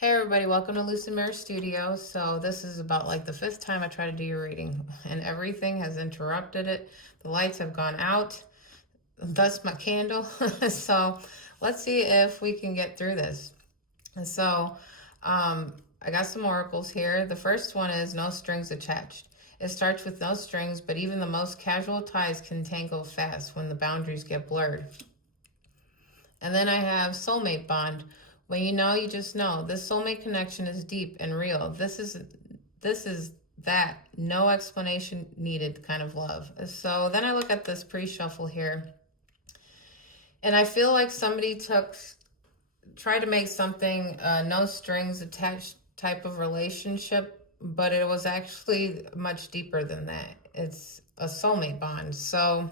Hey everybody, welcome to Lucid Mirror Studio. So this is about like the fifth time I try to do your reading and everything has interrupted it. The lights have gone out, thus my candle. So let's see if we can get through this. And so I got some oracles here. The first one is no strings attached. It starts with no strings, but even the most casual ties can tangle fast when the boundaries get blurred. And then I have soulmate bond. When you know, you just know. This soulmate connection is deep and real. This is that no explanation needed kind of love. So then I look at this pre-shuffle here, and I feel like somebody tried to make something no strings attached type of relationship, but it was actually much deeper than that. It's a soulmate bond. So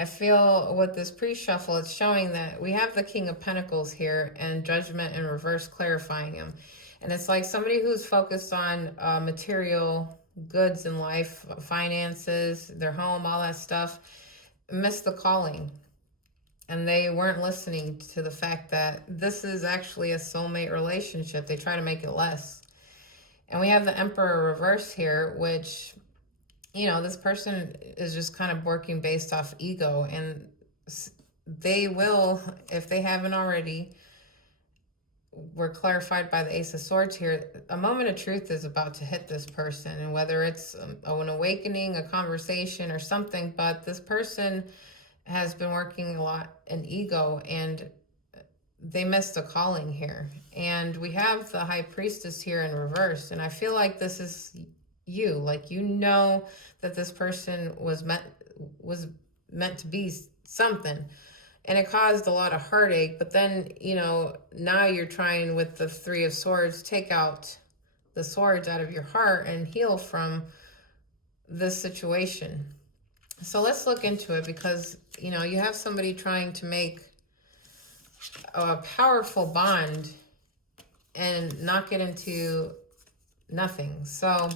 I feel with this pre-shuffle, it's showing that we have the King of Pentacles here and Judgment in reverse clarifying him. And it's like somebody who's focused on material goods in life, finances, their home, all that stuff, missed the calling. And they weren't listening to the fact that this is actually a soulmate relationship. They try to make it less. And we have the Emperor reverse here, which, you know, this person is just kind of working based off ego, and they will, if they haven't already, we're clarified by the Ace of Swords here, a moment of truth is about to hit this person, and whether it's an awakening, a conversation, or something, but this person has been working a lot in ego, and they missed a calling here. And we have the High Priestess here in reverse, and I feel like this is you, like, you know that this person was meant to be something, and it caused a lot of heartache. But then, you know, now you're trying with the Three of Swords, take out the swords out of your heart and heal from this situation. So let's look into it, because, you know, you have somebody trying to make a powerful bond and not get into nothing. So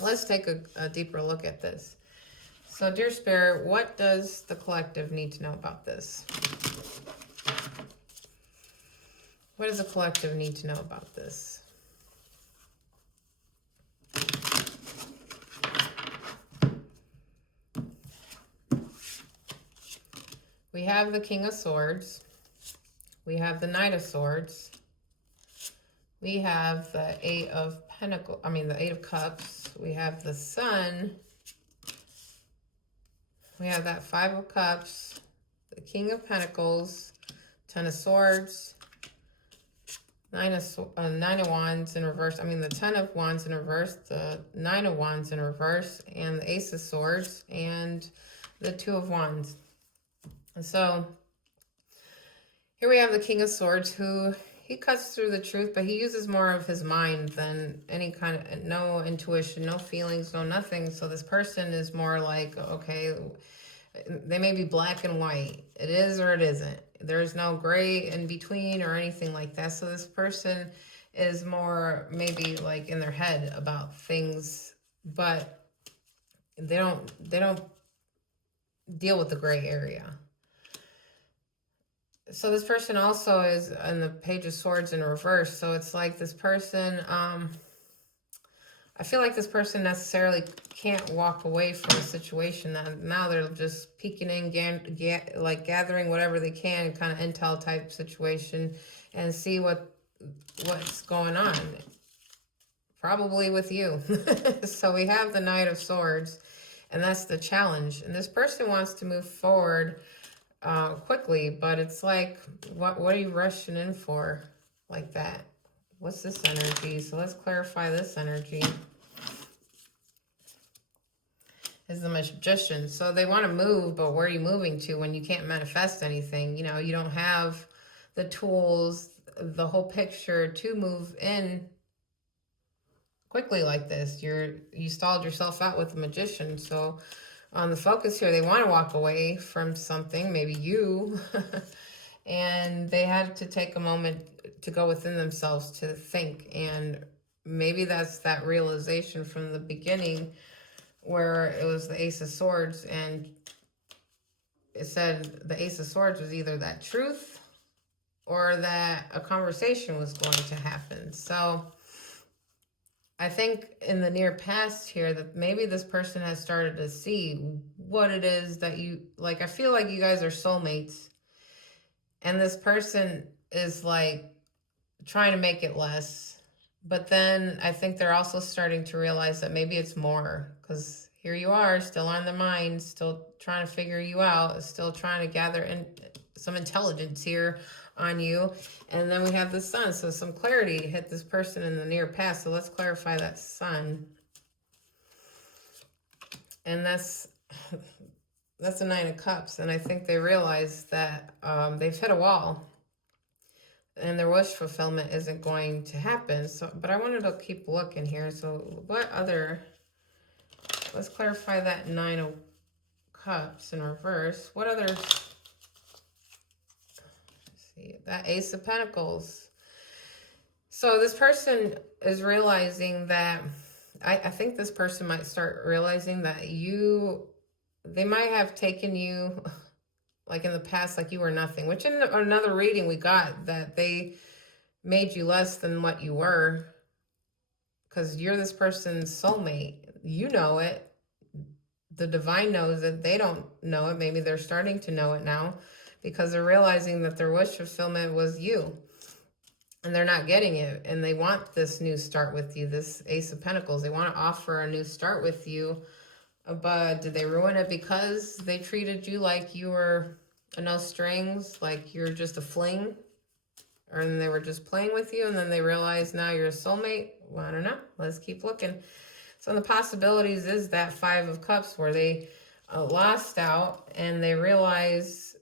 let's take a deeper look at this. So, dear Spirit, what does the collective need to know about this? What does the collective need to know about this? We have the King of Swords. We have the Knight of Swords. We have the Eight of Pentacles, the Eight of Cups. We have the Sun. We have that Five of Cups, the King of Pentacles, Ten of Swords, Nine of Wands in reverse. The Ten of Wands in reverse, the Nine of Wands in reverse, and the Ace of Swords, and the Two of Wands. And so here we have the King of Swords, who he cuts through the truth, but he uses more of his mind than any kind of, no intuition, no feelings, no nothing. So this person is more like, okay, they may be black and white. It is or it isn't. There's no gray in between or anything like that. So this person is more maybe like in their head about things, but they don't deal with the gray area. So this person also is in the Page of Swords in reverse. So it's like this person, I feel like this person necessarily can't walk away from a situation. That now they're just peeking in, gathering whatever they can, kind of intel type situation, and see what's going on. Probably with you. So we have the Knight of Swords, and that's the challenge. And this person wants to move forward quickly, but it's like, what are you rushing in for like that? What's this energy? So let's clarify this energy. Is the Magician. So they want to move, but where are you moving to when you can't manifest anything? You know, you don't have the tools, the whole picture to move in quickly like this. You stalled yourself out with the Magician. So on the focus here, they want to walk away from something, maybe you, and they had to take a moment to go within themselves to think. And maybe that's that realization from the beginning, where it was the Ace of Swords, and it said the Ace of Swords was either that truth or that a conversation was going to happen. So I think in the near past here that maybe this person has started to see what it is that you like. I feel like you guys are soulmates, and this person is like trying to make it less. But then I think they're also starting to realize that maybe it's more, because here you are, still on the mind, still trying to figure you out, still trying to gather in some intelligence here on you. And then we have the sun, so some clarity hit this person in the near past. So let's clarify that sun. And that's a Nine of Cups, and I think they realize that they've hit a wall and their wish fulfillment isn't going to happen. So, but I wanted to keep looking here. So what other, let's clarify that Nine of Cups in reverse. What other, let's see, that Ace of Pentacles. So this person is realizing that, I think this person might start realizing that they might have taken you like in the past, like you were nothing, which in another reading we got that they made you less than what you were, because you're this person's soulmate. You know it. The divine knows it. They don't know it. Maybe they're starting to know it now because they're realizing that their wish fulfillment was you. And they're not getting it. And they want this new start with you, this Ace of Pentacles. They want to offer a new start with you. But did they ruin it because they treated you like you were a no strings, like you're just a fling? Or they were just playing with you and then they realized now you're a soulmate? Well, I don't know. Let's keep looking. So the possibilities is that Five of Cups where they lost out and they realize,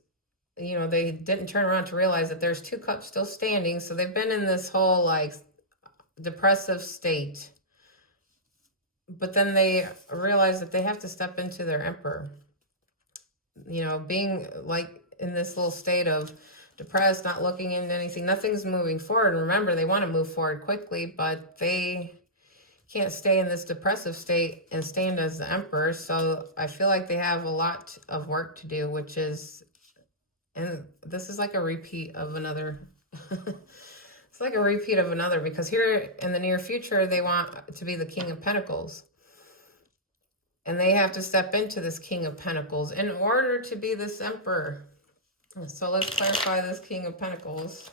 you know, they didn't turn around to realize that there's two cups still standing. So they've been in this whole like depressive state. But then they realize that they have to step into their Emperor. You know, being like in this little state of depressed, not looking into anything, nothing's moving forward. Remember, they want to move forward quickly, but they can't stay in this depressive state and stand as the Emperor. So I feel like they have a lot of work to do, which is, and this is like a repeat of another. It's like a repeat of another, because here in the near future, they want to be the King of Pentacles. And they have to step into this King of Pentacles in order to be this Emperor. So let's clarify this King of Pentacles,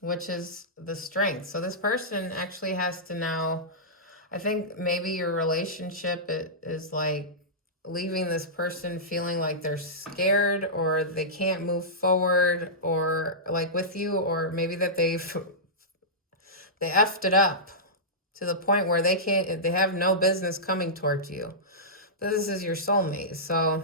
which is the strength. So this person actually has to now, I think maybe your relationship is like leaving this person feeling like they're scared or they can't move forward or like with you, or maybe that they effed it up to the point where they have no business coming towards you. This is your soulmate. So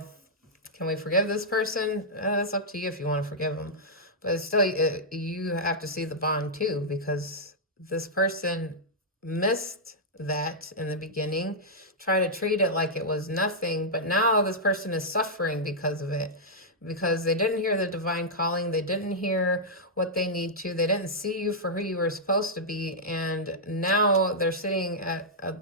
can we forgive this person? That's up to you if you want to forgive them. But still, you have to see the bond too, because this person missed that in the beginning, try to treat it like it was nothing. But now this person is suffering because of it, because they didn't hear the divine calling. They didn't hear what they need to. They didn't see you for who you were supposed to be. And now they're sitting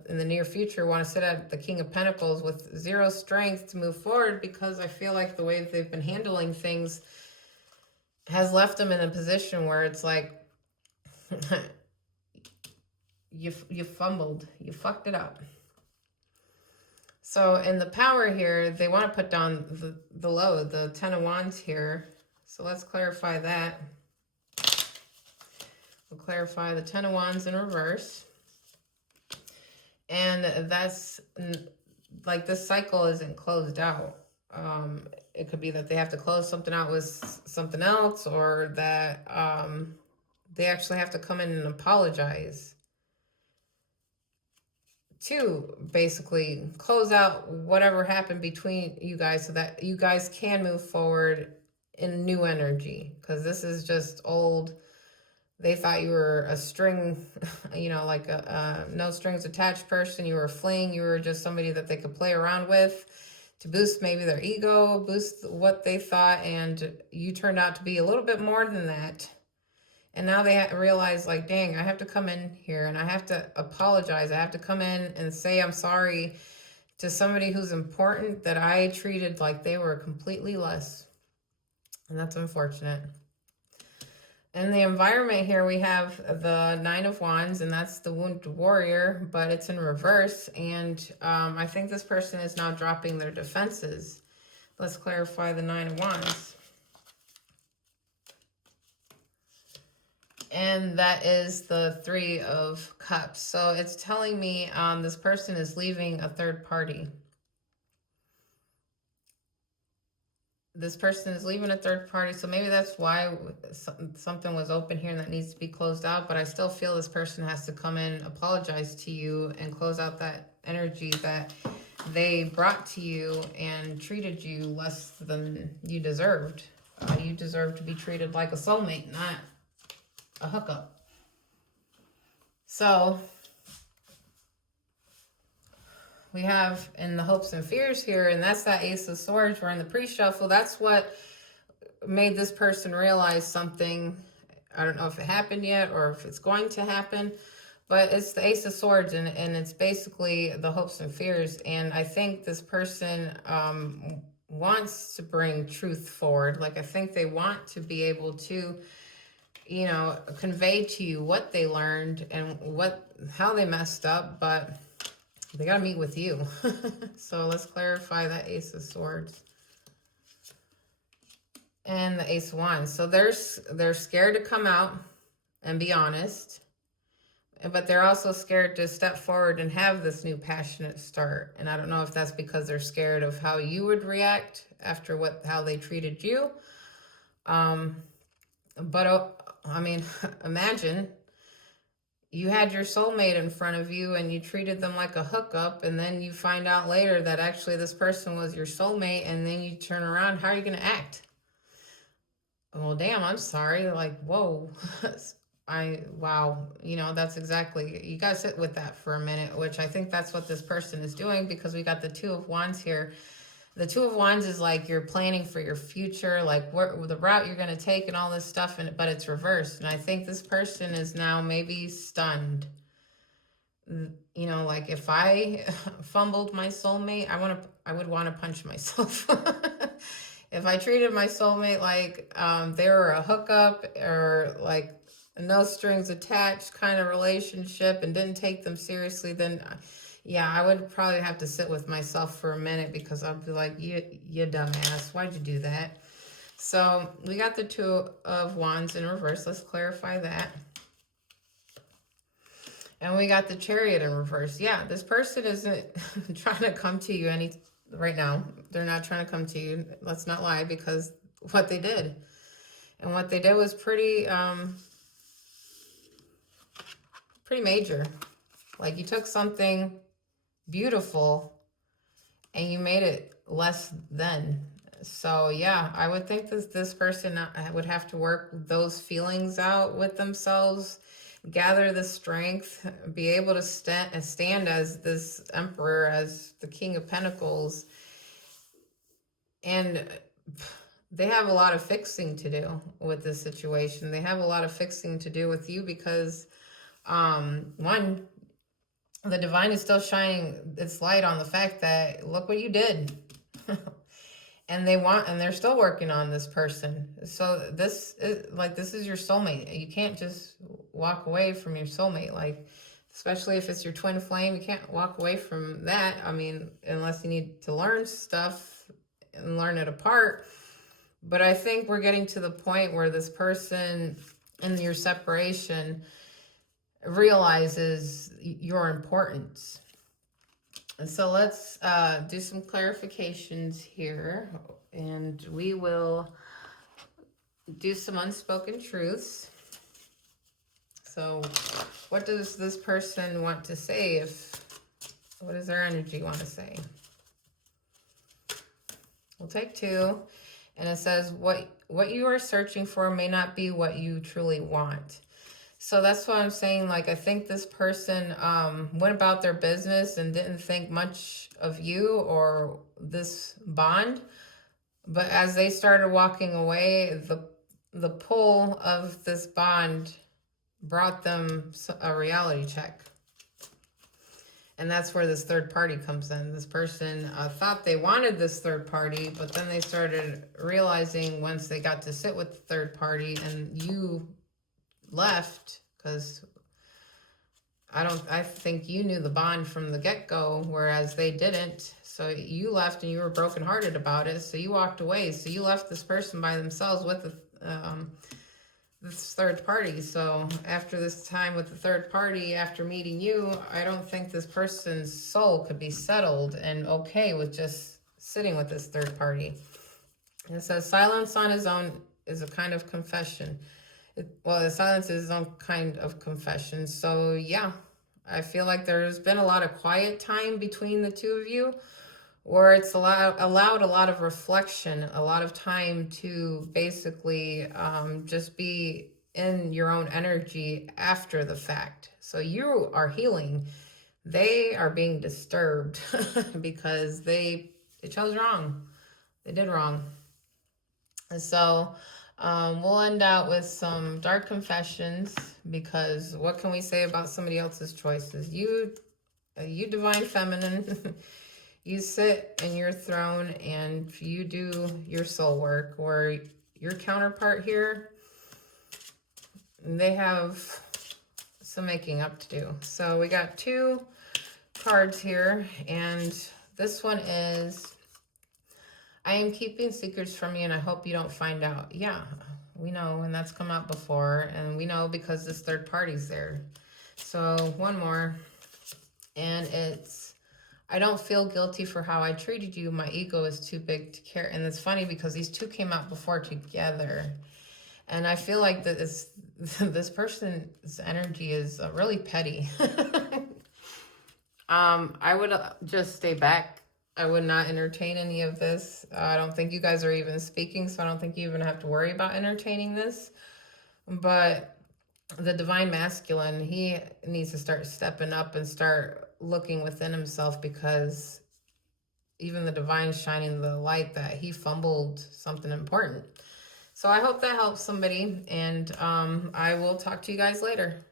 in the near future, want to sit at the King of Pentacles with zero strength to move forward, because I feel like the way that they've been handling things has left them in a position where it's like, you fumbled, you fucked it up. So in the power here, they want to put down the load, the Ten of Wands here. So let's clarify that. We'll clarify the Ten of Wands in reverse. And that's like this cycle isn't closed out. It could be that they have to close something out with something else, or that they actually have to come in and apologize to basically close out whatever happened between you guys, so that you guys can move forward in new energy. Because this is just old. They thought you were a string, you know, like a no strings attached person. You were a fling. You were just somebody that they could play around with to boost maybe their ego, boost what they thought. And you turned out to be a little bit more than that. And now they realize, like, dang, I have to come in here and I have to apologize. I have to come in and say I'm sorry to somebody who's important, that I treated like they were completely less. And that's unfortunate. In the environment here, we have the Nine of Wands, and that's the Wounded Warrior, but it's in reverse. And I think this person is now dropping their defenses. Let's clarify the Nine of Wands. And that is the Three of Cups. So it's telling me this person is leaving a third party. This person is leaving a third party, so maybe that's why something was open here and that needs to be closed out. But I still feel this person has to come in, apologize to you, and close out that energy that they brought to you and treated you less than you deserved. You deserve to be treated like a soulmate, not a hookup. So we have in the hopes and fears here, and that's that Ace of Swords. We're in the pre-shuffle. That's what made this person realize something. I don't know if it happened yet or if it's going to happen, but it's the Ace of Swords, and it's basically the hopes and fears. And I think this person wants to bring truth forward. Like, I think they want to be able to, you know, convey to you what they learned and how they messed up, but they got to meet with you. So let's clarify that Ace of Swords. And the Ace of Wands. So they're scared to come out and be honest. But they're also scared to step forward and have this new passionate start. And I don't know if that's because they're scared of how you would react after how they treated you. But I mean, imagine you had your soulmate in front of you and you treated them like a hookup, and then you find out later that actually this person was your soulmate, and then you turn around. How are you going to act? Well, damn, I'm sorry. Like, whoa. Wow. You know, that's exactly, you got to sit with that for a minute, which I think that's what this person is doing, because we got the Two of Wands here. The Two of Wands is like you're planning for your future, like the route you're going to take and all this stuff, but it's reversed. And I think this person is now maybe stunned. You know, like if I fumbled my soulmate, I would want to punch myself. If I treated my soulmate like they were a hookup or like a no strings attached kind of relationship and didn't take them seriously, then yeah, I would probably have to sit with myself for a minute, because I'd be like, you dumbass, why'd you do that? So we got the Two of Wands in reverse. Let's clarify that. And we got the Chariot in reverse. Yeah, this person isn't trying to come to you right now. They're not trying to come to you. Let's not lie, because what they did. And what they did was pretty major. Like, you took something beautiful and you made it less than. So yeah, I would think this person would have to work those feelings out with themselves, gather the strength, be able to stand as this Emperor, as the King of Pentacles. And they have a lot of fixing to do with this situation. They have a lot of fixing to do with you, because one, the divine is still shining its light on the fact that, look what you did. And they're still working on this person. So this is your soulmate. You can't just walk away from your soulmate. Like, especially if it's your twin flame, you can't walk away from that. I mean, unless you need to learn stuff and learn it apart. But I think we're getting to the point where this person in your separation realizes your importance. And so let's do some clarifications here, and we will do some unspoken truths. So what does this person want to say? What does their energy want to say? We'll take two, and it says, what you are searching for may not be what you truly want. So that's what I'm saying. Like, I think this person went about their business and didn't think much of you or this bond. But as they started walking away, the pull of this bond brought them a reality check. And that's where this third party comes in. This person thought they wanted this third party, but then they started realizing once they got to sit with the third party and you left, because I think you knew the bond from the get-go, whereas they didn't. So you left and you were brokenhearted about it. So you walked away. So you left this person by themselves with this third party. So after this time with the third party, after meeting you, I don't think this person's soul could be settled and okay with just sitting with this third party. And it says silence on his own is a kind of confession. Well, the silence is his own kind of confession. So yeah, I feel like there's been a lot of quiet time between the two of you, where it's allowed a lot of reflection, a lot of time to basically just be in your own energy after the fact. So you are healing. They are being disturbed because they chose wrong. They did wrong. And so we'll end out with some dark confessions, because what can we say about somebody else's choices? You divine feminine, you sit in your throne and you do your soul work, or your counterpart here, they have some making up to do. So we got 2 cards here, and this one is, I am keeping secrets from you and I hope you don't find out. Yeah, we know, and that's come out before, and we know because this third party's there. So one more, and it's, I don't feel guilty for how I treated you. My ego is too big to care. And it's funny because these 2 came out before together. And I feel like that this person's energy is really petty. I would just stay back. I would not entertain any of this. I don't think you guys are even speaking, so I don't think you even have to worry about entertaining this. But the divine masculine, he needs to start stepping up and start looking within himself, because even the divine is shining the light that he fumbled something important. So I hope that helps somebody, and I will talk to you guys later.